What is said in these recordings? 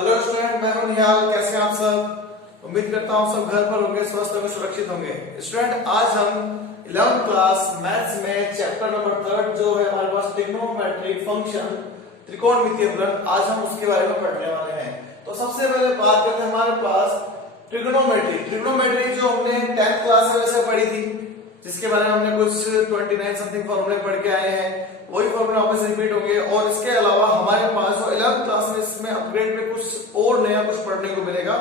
Hello student, मैं हूं निहाल। कैसे हैं आप सब? उम्मीद करता हूं सब घर पर होंगे, स्वस्थ होंगे, सुरक्षित होंगे। स्टूडेंट, आज हम 11th क्लास मैथ्स में चैप्टर नंबर 3 जो है हमारे पास ट्रिग्नोमेट्रिक फंक्शन, त्रिकोणमितीय फलन, आज हम उसके बारे में पढ़ने वाले हैं। तो सबसे पहले बात करते हैं हमारे पास ट्रिग्नोमेट्री जो हमने 10th क्लास में वैसे पढ़ी थी, जिसके बारे में हमने कुछ 29 समथिंग फॉर्मूले पढ़ के आए हैं। वही फॉर्मूला वापस रिपीट होंगे और इसके अलावा हमारे पास जो 11th क्लास में इसमें अपग्रेड में कुछ और नया कुछ पढ़ने को मिलेगा,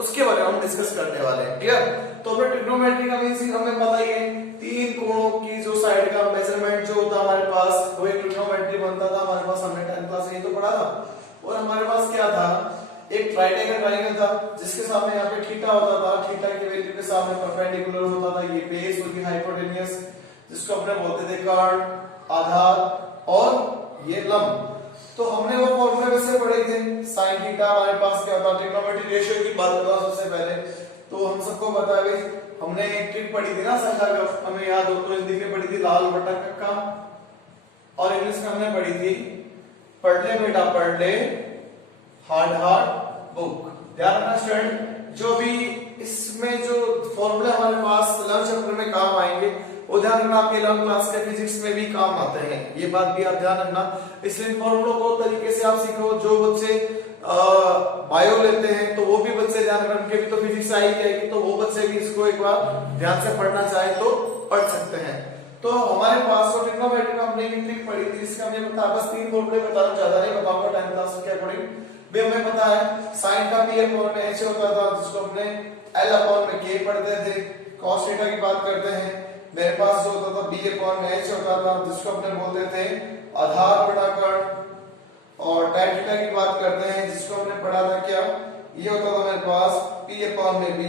उसके बारे में हम डिस्कस करने वाले हैं। क्लियर? तो हमें ट्रिग्नोमेट्री का मींस हमें पता ही है, तीन कोणों की जो साइड का मेजरमेंट जो होता है हमारे पास, वो एक ट्रिग्नोमेट्री बनता था हमारे पास। हमने 10th क्लास में ये तो पढ़ा था। और हमारे पास क्या था, एक ट्राइंगल था जिसके सामने यहाँ पे थीटा होता था। थीटा की वैल्यू के सामने परपेंडिकुलर होता था ये बेस और ये हाइपोटेन्यूस, जिसको अपने बोलते थे कर्ण, आधार और ये लंब। तो हमने वो फॉर्मूले वैसे पढ़े थे। sin थीटा हमारे पास क्या था, ट्रिग्नोमेट्रिक रेशियो की बात करता हूं सबसे पहले। तो हम सबको पता है, हमने एक ट्रिक पढ़ी थी ना संख्या का, हमें याद हो तो हिंदी में पढ़ी थी लाल बटा कक्का, और इंग्लिश में हमने पढ़ी थी पढ़ ले बेटा पढ़ ले, हार्ड बुक। ध्यान रखना स्टूडेंट, जो भी इसमें जो फॉर्मूले हमारे पास 11th चैप्टर में काम आएंगे, वो ध्यान रखना आपके 11th क्लास के फिजिक्स में भी काम आते हैं। ये बात भी आप ध्यान रखना। इसलिए इन फॉर्मूलों को तरीके से आप सीखो। जो बच्चे बायो लेते हैं तो वो भी बच्चे ध्यान रखना, उनके भी तो फिजिक्स आई जाएगी, तो वो बच्चे भी इसको एक बार ध्यान से पढ़ना चाहे तो पढ़ सकते हैं। तो हमारे पास ट्रिग्नोमेट्री में हमने एक ट्रिक पढ़ी थी, जिसका हमने बस 3 फॉर्मूले बता रहा हूं, ज्यादा नहीं बताऊंगा 10th क्लास के अकॉर्डिंग। भी हमें पता है sin का p अपॉन में h होता था, जिसको हमने l अपॉन में k पढ़ते थे। cos थीटा की बात करते हैं, मेरे पास जो होता था b अपॉन में h होता था, जिसको अपने बोलते थे आधार बटा कर्ण। और tan थीटा की बात करते हैं, जिसको हमने पढ़ा था क्या, ये होता था मेरे पास p अपॉन में b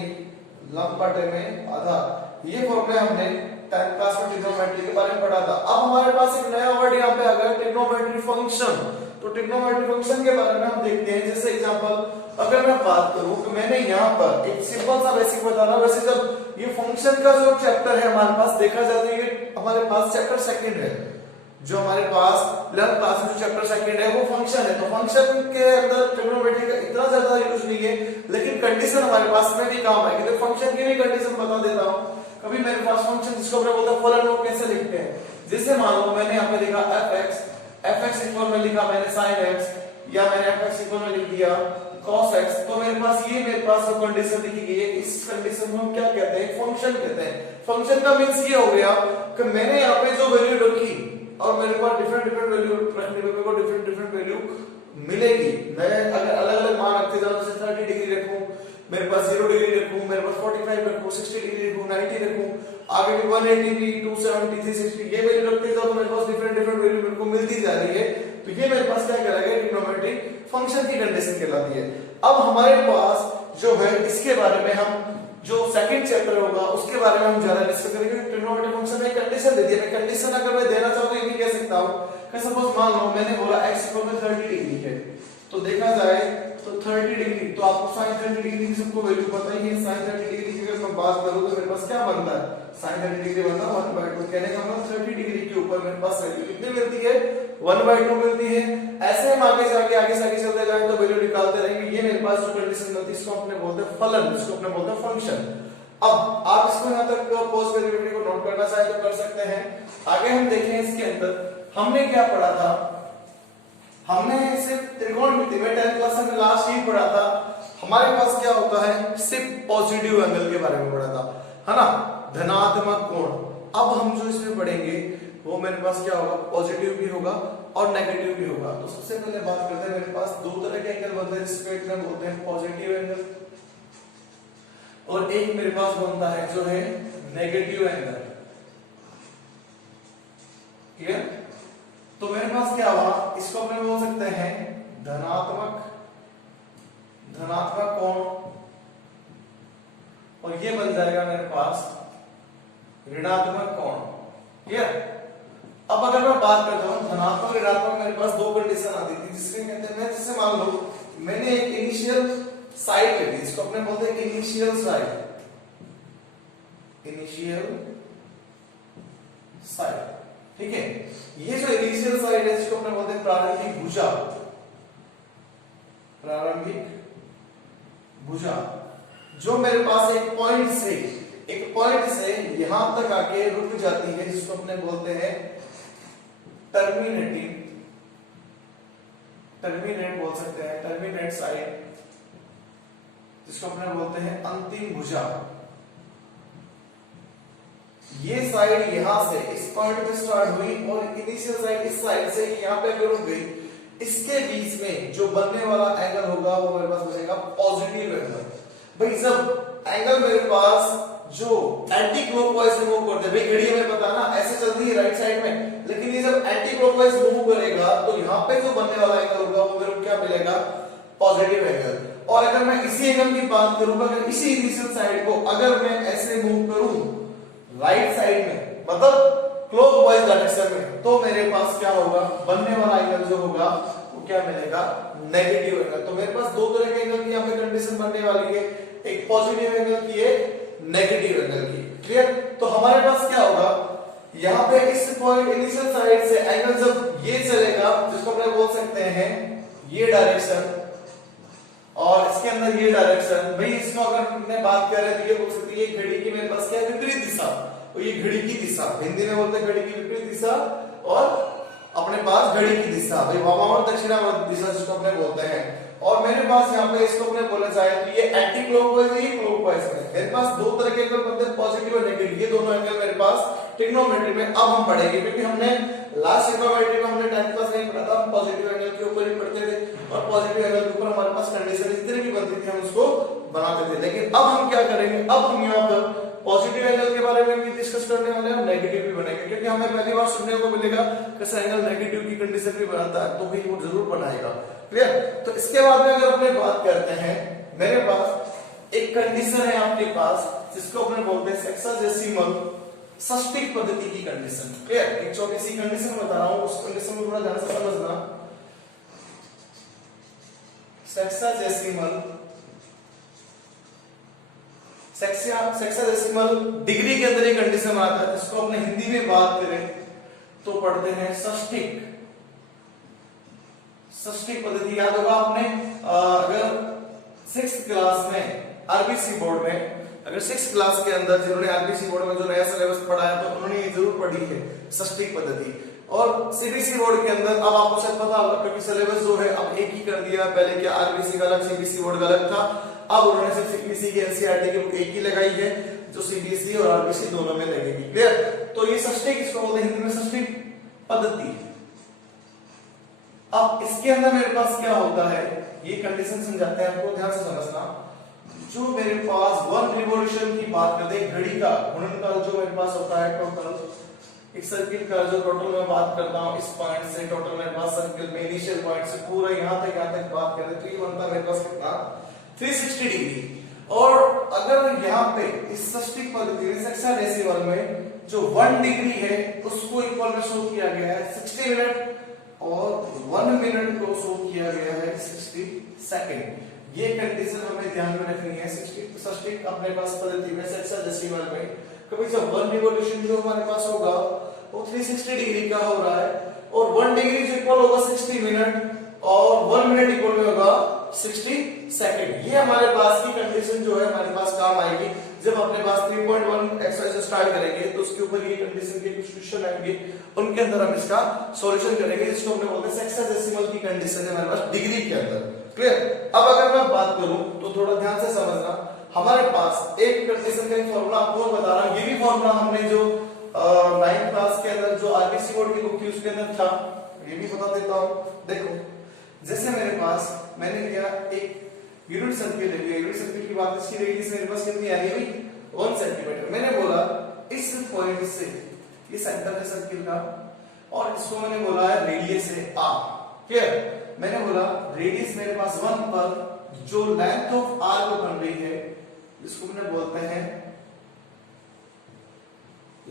लंब बटे में आधार। ये फॉर्मूला हमने 10th क्लास में ट्रिग्नोमेट्री के बारे में पढ़ा था। अब हमारे पास एक नया वर्ड यहाँ पे आ गया, ट्रिग्नोमेट्री फंक्शन। तो ट्रिग्नोमेट्री फंक्शन के बारे में हम देखते हैं। जैसे एग्जांपल अगर मैं बात करूं कि मैंने यहाँ पर एक सिंपल सा बेसिक बता रहा, वैसे जब ये फंक्शन का जो चैप्टर है हमारे पास देखा जाता है, ये हमारे पास चैप्टर सेकंड है। जो हमारे पास 11th क्लास में जो चैप्टर सेकंड है वो फंक्शन है। तो फंक्शन के अंदर ट्रिग्नोमेट्री का इतना ज्यादा यूज नहीं है, लेकिन कंडीशन हमारे पास में भी काम आएगी। तो फंक्शन की भी कंडीशन बता देता हूँ। कभी मेरे पास फंक्शन जिसको हमने बोलते हैं फलन, वो कैसे लिखते हैं। जैसे मान लो मैंने यहाँ पे लिखा fx इक्वल में लिखा मैंने sin x, या मैंने fx इक्वल में लिख दिया cos x। तो मेरे पास जो कंडीशन लिखी गई है, इस कंडीशन को हम क्या कहते हैं, फंक्शन कहते हैं। फंक्शन का मींस ये हो गया कि मैंने यहाँ पे जो वैल्यू रखी और मेरे पास डिफरेंट वैल्यू रखने पे मेरे को डिफरेंट वैल्यू मिलेगी। मैं अगर अलग-अलग मान रखते जाऊं, जैसे 30 डिग्री रखूं, मेरे पास 0 डिग्री रखूं, मेरे पास 45 रखूं, 60 डिग्री रखूं, 90 रखूं, आगे भी 180 भी, 270, 360, ये वैल्यू रखते जाओ तो मेरे पास डिफरेंट वैल्यू मेरे को मिलती जा रही है। तो ये मेरे पास क्या कहलाएगा, ट्रिग्नोमेट्रिक फंक्शन की कंडीशन कहलाती है। अब हमारे पास जो है इसके बारे में हम जो सेकंड चैप्टर होगा उसके बारे में हम ज्यादा डिस्कस करेंगे। ट्रिग्नोमेट्रिक फंक्शन में कंडीशन दे दी है। कंडीशन अगर मैं देना चाहूं तो ये भी कह सकता हूं कि सपोज मान लो मैंने बोला x इक्वल में 30 डिग्री है, तो देखा जाए तो 30 डिग्री, तो आपको sin 30 डिग्री की सबको वैल्यू पता ही है। sin 30 डिग्री की अगर मैं बात करूं तो मेरे पास क्या बनता है, sin 30 डिग्री बनता है 1/2। कहने का मतलब 30 डिग्री के ऊपर मेरे पास वैल्यू कितनी मिलती है, 1/2 मिलती है। ऐसे हम आगे से आगे चलते जाए तो वैल्यू निकालते रहेंगे। ये मेरे पास जो कंडीशन मिलती है इसको अपने बोलते हैं फलन, इसको अपने बोलते हैं फंक्शन। अब आप इसको यहाँ तक पॉज करके वीडियो को नोट करना चाहे तो कर सकते हैं। आगे हम देखें इसके अंदर हमने क्या पढ़ा था। हमने सिर्फ त्रिकोणमिति में 10th क्लास में लास्ट ही पढ़ा था। हमारे पास क्या होता है, सिर्फ पॉजिटिव एंगल के बारे में पढ़ा था, है ना, धनात्मक कोण। अब हम जो इसमें पढ़ेंगे वो मेरे पास क्या होगा, पॉजिटिव भी होगा और नेगेटिव भी होगा। तो सबसे पहले बात करते हैं, मेरे पास दो तरह के एंगल बनते हैं, जिसको एक में बोलते हैं पॉजिटिव एंगल और एक मेरे पास बनता है जो है नेगेटिव एंगल। क्लियर? तो मेरे पास क्या हुआ, इसको अपने बोल सकते हैं धनात्मक कोण, और ये बन जाएगा मेरे पास ऋणात्मक कोण। क्लियर? अब अगर मैं बात करता हूं धनात्मक ऋणात्मक, मेरे पास दो कंडीशन आती थी, जिसमें कहते हैं, जैसे मान लो मैंने एक इनिशियल साइड ले ली, इसको अपने बोलते हैं इनिशियल साइड, ठीक है। ये जो इनिशियल साइड है इसको अपने बोलते हैं प्रारंभिक भुजा, प्रारंभिक भुजा जो मेरे पास एक पॉइंट से यहां तक आके रुक जाती है, जिसको अपने बोलते हैं टर्मिनेट बोल सकते हैं, टर्मिनेट साइड, जिसको अपने बोलते हैं अंतिम भुजा। ये साइड यहां से इस पॉइंट पे स्टार्ट हुई और इनिशियल साइड इस साइड से यहां पे रुक गई। इसके बीच में जो बनने वाला एंगल होगा वो मेरे पास बनेगा पॉजिटिव एंगल। भाई जब एंगल मेरे पास जो एंटी क्लॉकवाइज मूव करते हैं, भाई घड़ी हमें पता ना ऐसे चलती है राइट साइड में, लेकिन ये जब एंटी क्लॉकवाइज मूव करेगा तो यहाँ पे जो बनने वाला एंगल होगा वो मेरे को क्या मिलेगा, पॉजिटिव एंगल। और अगर मैं इसी एंगल की बात करूं, अगर इसी इनिशियल साइड को अगर मैं ऐसे मूव करूं राइट साइड में, मतलब क्लॉकवाइज डायरेक्शन में, तो मेरे पास क्या होगा, बनने वाला एंगल जो होगा वो क्या मिलेगा, नेगेटिव एंगल। तो मेरे पास दो तरह के एंगल की यहाँ पे कंडीशन बनने वाली है, एक पॉजिटिव एंगल की, एक नेगेटिव एंगल की। क्लियर? तो हमारे पास क्या होगा, यहाँ पे इस पॉइंट इनिशियल साइड से एंगल जब ये चलेगा, जिसको अपने बोल सकते हैं ये डायरेक्शन, और इसके अंदर ये डायरेक्शन। भाई इसको अगर हमने बात कर रहे हैं तो ये बोल सकते हैं घड़ी की मेरे पास क्या है, विपरीत दिशा, और ये घड़ी की दिशा, हिंदी में बोलते हैं घड़ी की विपरीत दिशा, और अपने पास घड़ी की दिशा, भाई वामावर्त दक्षिणावर्त दिशा जिसको अपने बोलते हैं। और मेरे पास यहाँ पे इसको अपने बोला जाए तो ये एंटी क्लॉकवाइज है, ये क्लॉकवाइज है। मेरे पास दो तरह के एंगल बनते हैं, पॉजिटिव और नेगेटिव। ये दोनों एंगल मेरे पास ट्रिग्नोमेट्री में अब हम पढ़ेंगे, क्योंकि हमने लास्ट ट्रिग्नोमेट्री में हमने 10th क्लास में पढ़ा था, हम पॉजिटिव एंगल के ऊपर ही पढ़ते थे, और पॉजिटिव एंगल के ऊपर हमारे पास कंडीशन इस तरह की बनती थी, हम उसको बनाते थे। लेकिन अब हम क्या करेंगे, अब हम यहाँ पर पॉजिटिव एंगल के बारे में भी डिस्कस करने वाले हैं, नेगेटिव भी बनेंगे, क्योंकि हमें पहली बार सुनने को मिलेगा कैसे एंगल नेगेटिव की कंडीशन भी बनाता है, तो भी वो जरूर बनाएगा। क्लियर? तो इसके बाद में अगर अपने बात करते हैं, मेरे पास एक कंडीशन है आपके पास जिसको अपने बोलते हैं सेक्साजेसिमल षष्टिक पद्धति की कंडीशन। क्लियर? एक छोटी सी कंडीशन बता रहा हूं, उस कंडीशन को थोड़ा ध्यान से समझना। सेक्साजेसिमल डिग्री के अंदर एक कंडीशन आता है, जिसको अपने हिंदी में बात करें तो पढ़ते हैं षष्टिक पद्धति। याद होगा आपने, अगर 6th क्लास में आरबीसी बोर्ड में, अगर 6th क्लास के अंदर जिन्होंने आरबीसी बोर्ड में जो नया सिलेबस पढ़ा है तो उन्होंने ये जरूर पढ़ी है षष्टिक पद्धति। और सीबीएसई बोर्ड के अंदर अब आपको शायद पता होगा, क्योंकि सिलेबस जो है अब एक ही कर दिया, पहले क्या आरबीसी का अलग सीबीएसई बोर्ड का अलग था, अब उन्होंने सिर्फ सीबीएसई की एनसीईआरटी की बुक एक ही लगाई है, जो सीबीएसई और आरबीसी दोनों में लगेगी। क्लियर? तो ये षष्टिक, इसको बोलते हैं हिंदी में षष्टिक पद्धति। अब इसके अंदर मेरे पास क्या होता है, ये कंडीशन समझाते हैं आपको, ध्यान से समझना। जो मेरे पास 1 रिवॉल्यूशन की बात करते हैं, घड़ी का घूर्णनकाल जो मेरे पास होता है टोटल, एक सर्किल का जो टोटल मैं बात करता हूं, इस पॉइंट से टोटल मेरे पास सर्किल में इनिशियल पॉइंट से पूरा यहां तक बात करें तो ये बनता है मेरे पास कितना, 360 डिग्री। और अगर यहाँ पे इस षष्टिक पद्धति में सेक्साडेसिमल में जो 1 डिग्री है उसको इक्वल में शो किया गया है 60 मिनट, और 1 मिनट को शो किया गया है 60 सेकंड। ये कंडीशन हमें ध्यान में रखनी है। षष्टिक अपने पास पद्धति में सेक्साडेसिमल में कभी जब 1 रिवॉल्यूशन जो हमारे पास होगा वो 360 डिग्री का हो रहा है, और 1 डिग्री जो इक्वल होगा 60 मिनट, और 1 मिनट इक्वल में होगा 60 सेकंड। ये हमारे पास की कंडीशन जो है हमारे पास काम आएगी जब अपने पास 3.1 एक्सरसाइज स्टार्ट करेंगे, तो उसके ऊपर ये कंडीशन के कुछ क्वेश्चन आएंगे, उनके अंदर हम इसका सॉल्यूशन करेंगे, जिसको हमने बोलते हैं सेक्साडेसिमल की कंडीशन है हमारे पास डिग्री के अंदर। क्लियर? अब अगर मैं बात करूं तो थोड़ा ध्यान से समझना, हमारे पास एक कंडीशन का फॉर्मूला आपको बता रहा हूं, ये भी फॉर्मूला हमने जो 9th क्लास के अंदर जो आरबीसी बोर्ड की बुक थी उसके अंदर था, ये भी बता देता हूं। देखो, जैसे मेरे पास मैंने लिया एक यूनिट सर्किल ले लिया, यूनिट सर्किल की बात, इसकी रेडियस मेरे पास कितनी आ रही है, 1 सेंटीमीटर। मैंने बोला इस पॉइंट से, ये सेंटर है सर्किल का, और इसको मैंने बोला है रेडियस है r। क्लियर? मैंने बोला रेडियस मेरे पास 1 पर जो लेंथ ऑफ r को बन रही है, इसको मैंने बोलते हैं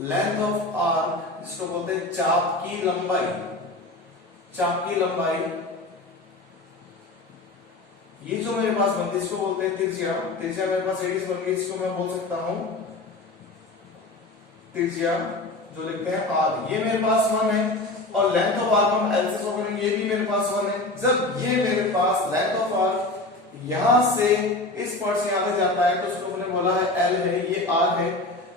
लेंथ ऑफ r, जिसको बोलते हैं चाप की लंबाई। चाप की लंबाई ये जो मेरे पास बनती है इसको बोलते हैं त्रिज्या। त्रिज्या मेरे पास रेडियस बन गई, इसको मैं बोल सकता हूं त्रिज्या, जो लिखते हैं r। ये मेरे पास 1 है, और लेंथ ऑफ आर्क हम एल से शो करेंगे, ये भी मेरे पास 1 है। जब ये मेरे पास लेंथ ऑफ आर्क यहां से इस पॉइंट से यहां तक जाता है तो उसको मैंने बोला है एल है, ये आर है।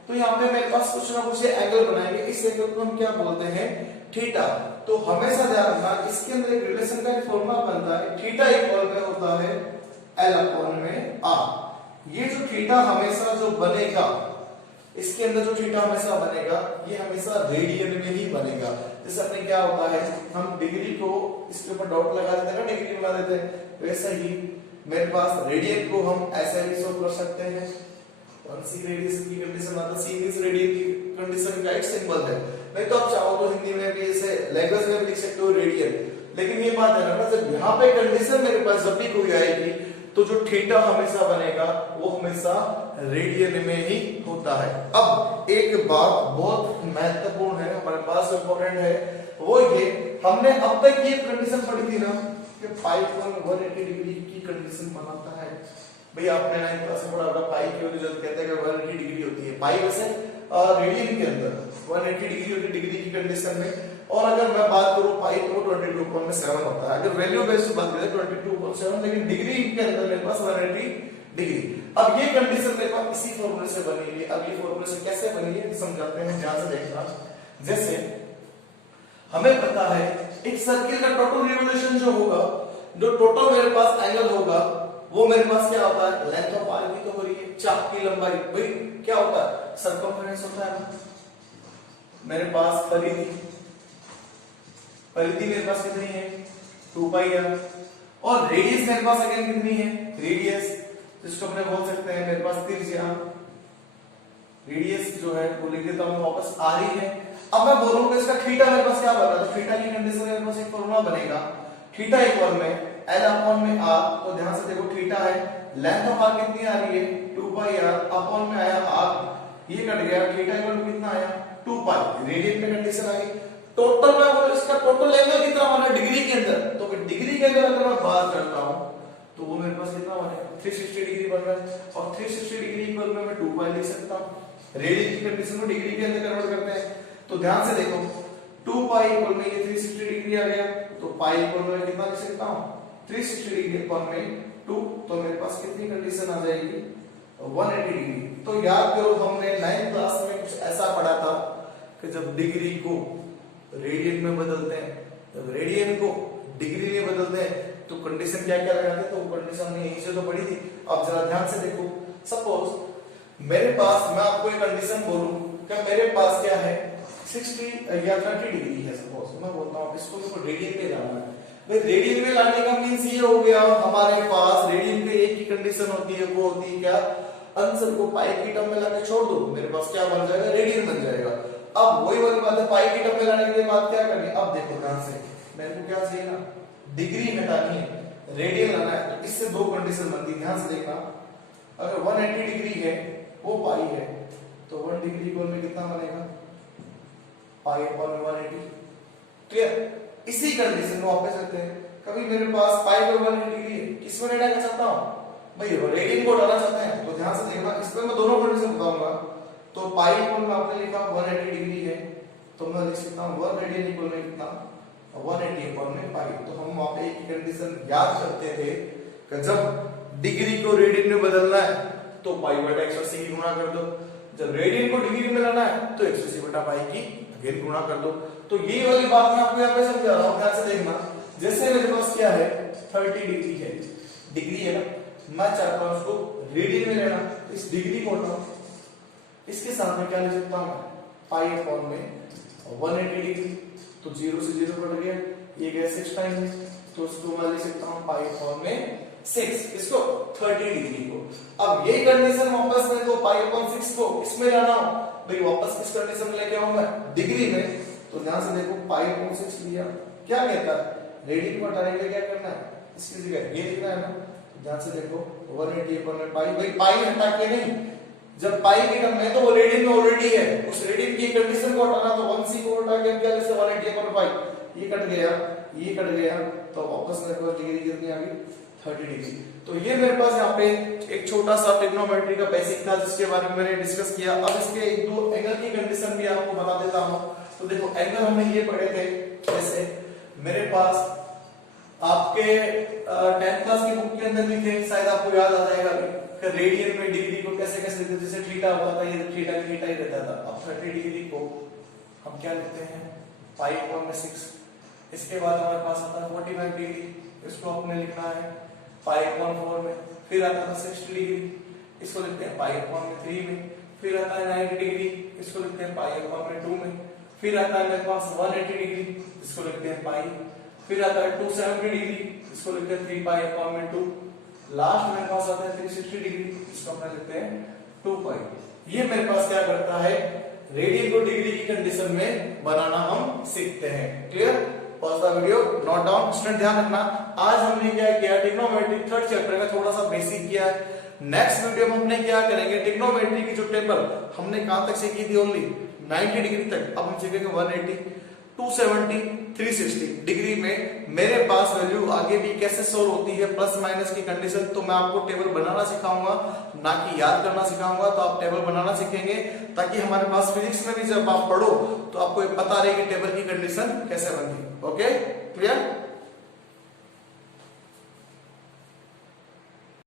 तो यहाँ पे मेरे पास कुछ ना कुछ एंगल बनाएंगे, इस एंगल को हम क्या बोलते हैं, थीटा। तो हमेशा ध्यान रखना इसके अंदर एक रिलेशन का एक फॉर्मूला बनता है, थीटा इक्वल में होता है एल अपॉन में आर। ये जो थीटा हमेशा जो बनेगा, इसके अंदर जो थीटा हमेशा बनेगा ये हमेशा रेडियन में ही बनेगा। जैसे अपने क्या होता है, हम डिग्री को इसके ऊपर डॉट लगा देते हैं ना, डिग्री बना देते हैं, वैसा ही मेरे पास रेडियन को हम ऐसे ही शो कर सकते हैं। सी रेडियस की कंडीशन मतलब सी इज रेडियन की कंडीशन का एक सिंबल है। नहीं तो आप चाहो तो हिंदी में भी ऐसे लैंग्वेज में भी लिख सकते हो रेडियन। लेकिन ये बात है ना, जब यहाँ पे कंडीशन मेरे पास जब भी कोई आएगी तो जो थीटा हमेशा बनेगा वो हमेशा रेडियन में ही होता है। अब एक बात बहुत महत्वपूर्ण है, हमारे पास इंपॉर्टेंट है, वो ये हमने अब तक ये कंडीशन पढ़ी थी ना कि पाई कोण 180 डिग्री की कंडीशन बनाता है। भाई आपने 9th क्लास में पढ़ा होगा पाई की वैल्यू जब कहते हैं कि 180 डिग्री होती है। पाई वैसे रेडियन के अंदर 180 डिग्री होती है डिग्री की कंडीशन में। और अगर मैं बात करूं पाई तो 22.7 होता है। अगर वैल्यू बेस्ड बात करें 22.7, लेकिन डिग्री के अंदर मेरे पास 180 डिग्री। अब ये कंडीशन मेरे पास इसी फॉर्मूले से बनी हुई है। अब ये फॉर्मूले से कैसे बनी है समझाते हैं, ध्यान से देखना। जैसे हमें पता है एक सर्किल का टोटल रिवोल्यूशन जो होगा, जो टोटल मेरे पास एंगल होगा वो मेरे पास क्या होता है, लेंथ ऑफ आर्क की तो हो रही है, चाप की लंबाई। भाई क्या होता है, सर्कमफेरेंस होता है ना। मेरे पास परिधि मेरे पास कितनी है, 2 पाई आर। और रेडियस मेरे पास अगेन कितनी है, रेडियस जिसको अपने बोल सकते हैं मेरे पास त्रिज्या। रेडियस जो है वो लिख देता हूं वापस आर ही है। अब मैं बोलूंगा इसका थीटा मेरे पास क्या बन रहा है, तो थीटा की कंडीशन में मेरे पास एक फॉर्मूला बनेगा, थीटा इक्वल में एल अपॉन में आर। तो ध्यान से देखो थीटा है, लेंथ ऑफ आर कितनी आ रही है, 2 पाई आर, अपॉन में आया आर, ये कट गया, थीटा इक्वल कितना आया 2 पाई, रेडियन में कंडीशन आ गई। टोटल मैं बोलो इसका टोटल एंगल कितना बना डिग्री के अंदर, तो डिग्री के अंदर अगर मैं बात करता हूं तो वो मेरे पास कितना बनेगा, 360 डिग्री बन रहा है। और 360 डिग्री इक्वल में मैं 2 पाई लिख सकता हूं। रेडियन की कंडीशन को डिग्री के अंदर कन्वर्ट करते हैं। तो ध्यान से देखो 2 पाई इक्वल में ये 360 डिग्री आ गया, तो पाई इक्वल में कितना लिख सकता हूं, 360 डिग्री इक्वल में 2। तो मेरे पास कितनी कंडीशन आ जाएगी, 180 डिग्री। तो याद करो हमने 9th क्लास में कुछ ऐसा पढ़ा था कि जब डिग्री को रेडियन में बदलते हैं, जब रेडियन को डिग्री में बदलते हैं तो कंडीशन क्या क्या लगाते हैं, तो वो कंडीशन हमने यहीं से तो पढ़ी थी। अब जरा ध्यान से देखो, सपोज मेरे पास मैं आपको एक कंडीशन बोलूं कि मेरे पास क्या है 60 या 30 डिग्री है, सपोज मैं बोलता हूं इसको मेरे को रेडियन में जाना है। भाई रेडियन में लाने का मींस ये हो गया हमारे पास रेडियन में एक ही कंडीशन होती है, वो होती है क्या, आंसर को पाई की टर्म में लाके छोड़ दो, मेरे पास क्या बन जाएगा, रेडियन बन जाएगा। अब वही वाली बात है, पाई की टर्म में लाने के लिए बात क्या करनी है, अब देखो ध्यान से, मेरे को क्या चाहिए ना, डिग्री हटानी है, रेडियन लाना है। तो इससे दो कंडीशन बनती है, ध्यान से देखना। अगर 180 डिग्री है वो पाई है, तो 1 डिग्री इक्वल में कितना बनेगा, पाई अपॉन 180। क्लियर। इसी कंडीशन को वापस करते हैं, कभी मेरे पास पाई पर 180 डिग्री है, किसमें हटाना चाहता हूं भाई, रेडियन को हटाना चाहते हैं। तो ध्यान से देखना, इसमें मैं दोनों कंडीशन बताऊंगा। तो पाई इक्वल में आपने लिखा 180 डिग्री है, तो मैं लिख सकता हूं 1 रेडियन इक्वल में कितना, 180 इक्वल में पाई। तो हम वहां पे एक कंडीशन याद करते थे कि जब डिग्री को रेडियन में बदलना है तो पाई बटा 180 की गुणा कर दो, जब रेडियन को डिग्री में लाना है तो 180 बटा पाई की अगेन गुणा कर दो। तो ये वाली बात मैं आपको यहाँ पे समझा रहा हूं, ध्यान से देखना। जैसे मेरे पास क्या है 30 डिग्री है, डिग्री है ना, मैं चाहता हूं उसको रेडियन में लेना, इस डिग्री को हटाओ, इसके साथ में क्या लिख सकता हूं, पाई अपॉन में 180 डिग्री। तो 0 से 0 कट गया, ये गया 6 टाइम में, तो उसको मैं लिख सकता हूं पाई अपॉन में 6, इसको 30 डिग्री को। अब ये कंडीशन वापस मेरे को पाई अपॉन 6 को इसमें लाना हो, भाई वापस किस कंडीशन में लेके आऊंगा, डिग्री में। तो ध्यान से देखो पाई अपॉन 6 लिया, क्या कहता है, रेडियन को हटाने के लिए क्या करना है, इसकी जगह ये लिखना है ना। तो ध्यान से देखो 180 अपॉन में पाई, भाई पाई हटा के नहीं, जब पाई की टर्म में तो वो रेडियन में ऑलरेडी है, उस रेडियन की कंडीशन को हटाना, तो 1c को हटा के क्या लिख 180 अपॉन पाई, ये कट गया, ये कट गया, तो वापस मेरे पास डिग्री कितनी आ गई 30 डिग्री। तो ये मेरे पास यहाँ पे एक छोटा सा ट्रिग्नोमेट्री का बेसिक था जिसके बारे में मैंने डिस्कस किया। अब इसके एक दो एंगल की कंडीशन भी आपको बता देता हूँ। तो देखो एंगल हमने ये पढ़े थे, जैसे मेरे पास आपके 10th क्लास की बुक के अंदर भी थे, शायद आपको याद आ जाएगा कि रेडियन में डिग्री को कैसे कैसे लिखते, जैसे थीटा होता था, ये थीटा थीटा ही रहता था। अब 30 डिग्री को हम क्या लिखते हैं, पाई अपॉन में 6। इसके बाद हमारे पास आता है 45 डिग्री, इसको हमने लिखना है पाई अपॉन 4 में। फिर आता है 60 डिग्री, इसको लिखते हैं पाई अपॉन में 3 में। फिर आता है 90 डिग्री, इसको लिखते हैं पाई अपॉन में 2 में। फिर आता है मेरे पास 180 डिग्री, इसको लिखते हैं पाई। फिर आता है 270 डिग्री, इसको लिखते हैं 3 पाई अपॉन में 2। लास्ट मेरे पास आता है 360 डिग्री, इसको हम लिखते हैं 2 पाई। ये मेरे पास क्या करता है, रेडियन को डिग्री की कंडीशन में बनाना हम सीखते हैं। Clear? Pause the video, note down. Student ध्यान रखना, आज हमने क्या किया, ट्रिग्नोमेट्री 3rd चैप्टर का थोड़ा सा बेसिक किया। नेक्स्ट वीडियो में हमने क्या करेंगे, ट्रिग्नोमेट्री की जो टेबल हमने कहां तक सीखी थी, ओनली 90 डिग्री तक। अब हम सीखेंगे 180, 270, 360 डिग्री में मेरे पास वैल्यू आगे भी कैसे सोल्व होती है, प्लस माइनस की कंडीशन। तो मैं आपको टेबल बनाना सिखाऊंगा, ना कि याद करना सिखाऊंगा। तो आप टेबल बनाना सीखेंगे ताकि हमारे पास फिजिक्स में भी जब आप पढ़ो तो आपको पता रहे कि टेबल की कंडीशन कैसे बनती है। Okay, clear?